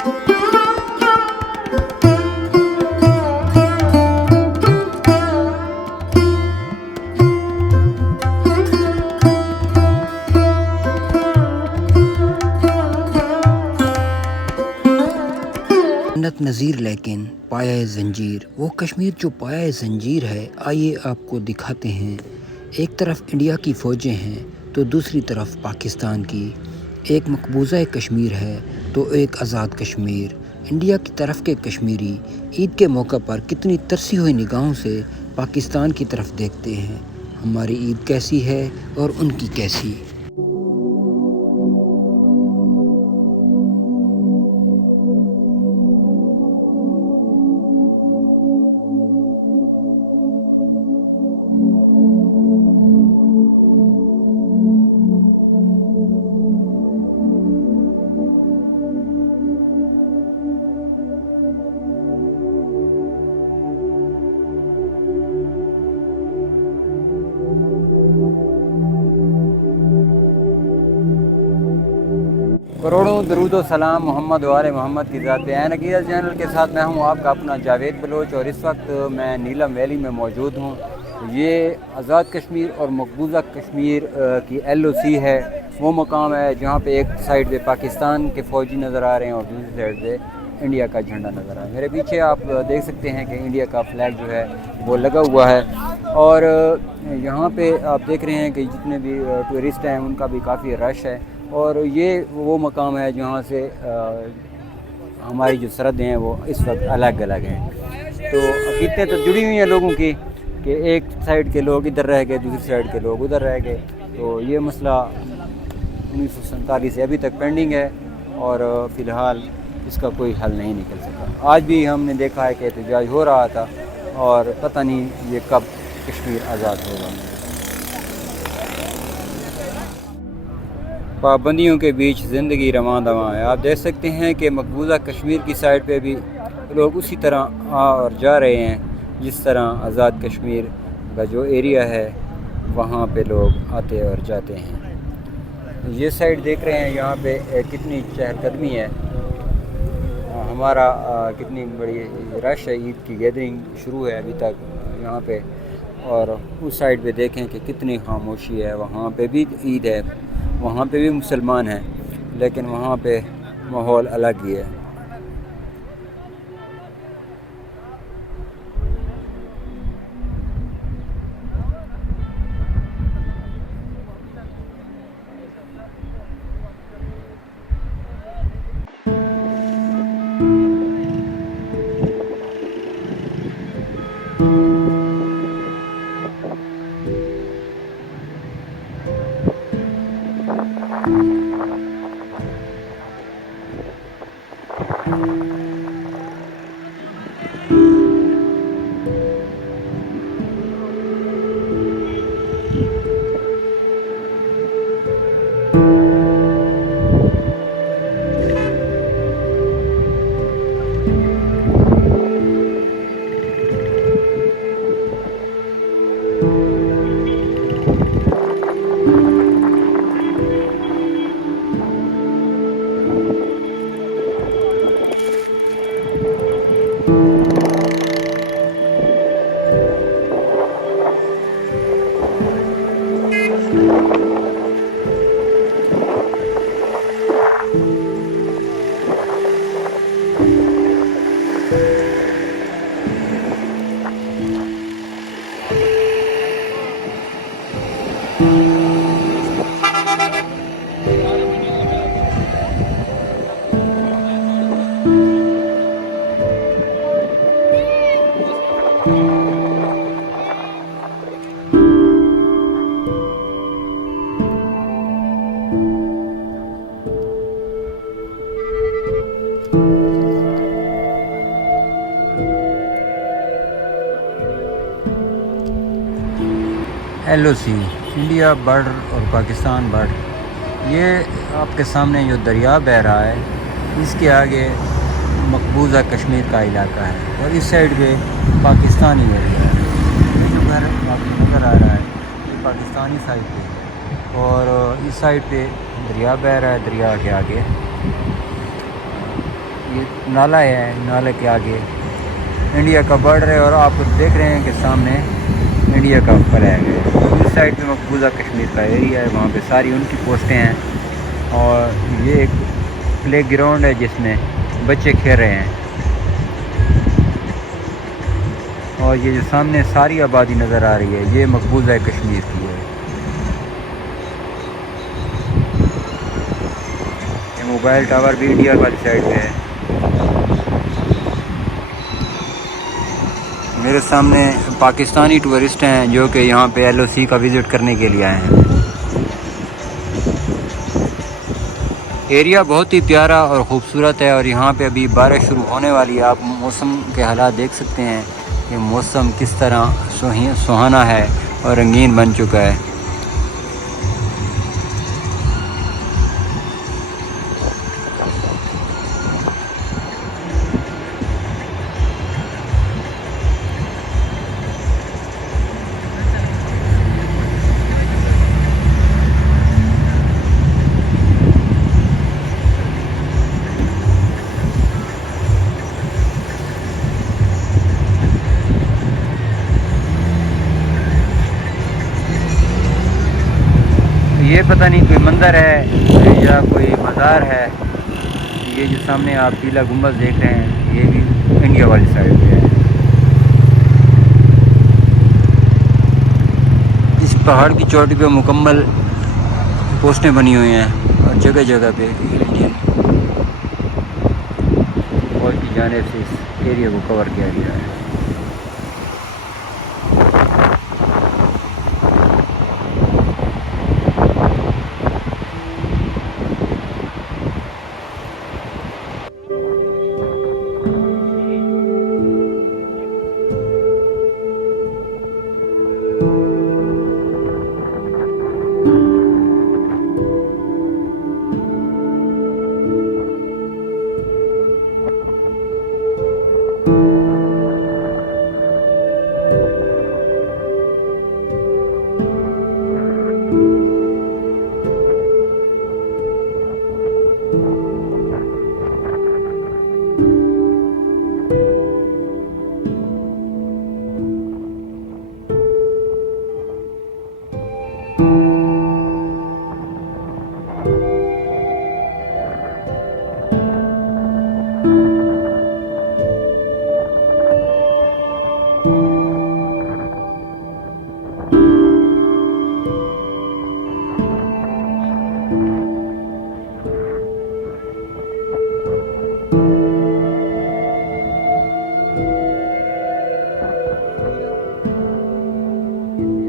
जन्नत नज़ीर लेकिन पाया ज़ंजीर, वो कश्मीर जो पाया ज़ंजीर है, आइए आपको दिखाते हैं। एक तरफ इंडिया की फ़ौजें हैं तो दूसरी तरफ पाकिस्तान की। एक मकबूज़ा कश्मीर है तो एक आज़ाद कश्मीर। इंडिया की तरफ के कश्मीरी ईद के मौका पर कितनी तरसी हुई निगाहों से पाकिस्तान की तरफ देखते हैं। हमारी ईद कैसी है और उनकी कैसी। करोड़ों दरूद व सलाम मोहम्मद वाले मोहम्मद की ज़ात पे। ऐन अकीदत चैनल के साथ मैं हूं आपका अपना जावेद बलोच और इस वक्त मैं नीलम वैली में मौजूद हूं। ये आज़ाद कश्मीर और मकबूजा कश्मीर की LOC है, वो मकाम है जहां पे एक साइड पे पाकिस्तान के फ़ौजी नज़र आ रहे हैं और दूसरी साइड पे इंडिया का झंडा नज़र आ रहा है। मेरे पीछे आप देख सकते हैं कि इंडिया का फ्लैग जो है वो लगा हुआ है और यहाँ पे आप देख रहे हैं कि जितने भी टूरिस्ट हैं उनका भी काफ़ी रश है। और ये वो मकाम है जहाँ से हमारी जो सरहदें हैं वो इस वक्त अलग अलग हैं। तो अक़ीदतें तो जुड़ी हुई हैं लोगों की कि एक साइड के लोग इधर रह गए, दूसरी साइड के लोग उधर रह गए। तो ये मसला 1947 से अभी तक पेंडिंग है और फ़िलहाल इसका कोई हल नहीं निकल सका। आज भी हमने देखा है कि एहतजाज हो रहा था और पता नहीं ये कब कश्मीर आज़ाद होगा। पाबंदियों के बीच ज़िंदगी रवां दवां है। आप देख सकते हैं कि मकबूजा कश्मीर की साइड पे भी लोग उसी तरह आ और जा रहे हैं जिस तरह आज़ाद कश्मीर का जो एरिया है वहाँ पे लोग आते और जाते हैं। ये साइड देख रहे हैं, यहाँ पे कितनी चहलकदमी है, हमारा कितनी बड़ी रश है। ईद की गैदरिंग शुरू है अभी तक यहाँ पे। और उस साइड पे देखें कि कितनी खामोशी है। वहाँ पे भी ईद है, वहाँ पे भी मुसलमान हैं, लेकिन वहाँ पे माहौल अलग ही है। LOC इंडिया बॉर्डर और पाकिस्तान बॉर्डर। ये आपके सामने जो दरिया बह रहा है इसके आगे मकबूजा कश्मीर का इलाका है और इस साइड पे पाकिस्तानी एरिया है। ये जो घर आपको नज़र आ रहा है ये पाकिस्तानी साइड पे है और इस साइड पे दरिया बह रहा है। दरिया के आगे ये नाला है, नाले के आगे इंडिया का बॉर्डर है और आप देख रहे हैं कि सामने इंडिया का फ्लैग है। इस साइड पे मकबूजा कश्मीर का एरिया है, वहाँ पे सारी उनकी पोस्टें हैं और ये एक प्ले ग्राउंड है जिसमें बच्चे खेल रहे हैं। और ये जो सामने सारी आबादी नज़र आ रही है ये मकबूजा कश्मीर की है। ये मोबाइल टावर भी इंडिया वाली साइड पे है। मेरे सामने पाकिस्तानी टूरिस्ट हैं जो कि यहाँ पे LOC का विज़िट करने के लिए आए हैं। एरिया बहुत ही प्यारा और ख़ूबसूरत है और यहाँ पे अभी बारिश शुरू होने वाली है। आप मौसम के हालात देख सकते हैं कि मौसम किस तरह सुहाना है और रंगीन बन चुका है। ये पता नहीं कोई मंदिर है या कोई मज़ार है। ये जो सामने आप पीला गुंबद देख रहे हैं ये भी इंडिया वाली साइड पे है। इस पहाड़ की चोटी पे मुकम्मल पोस्टें बनी हुई हैं और जगह जगह पे इंडियन फौज की जानिब से इस एरिया को कवर किया गया है।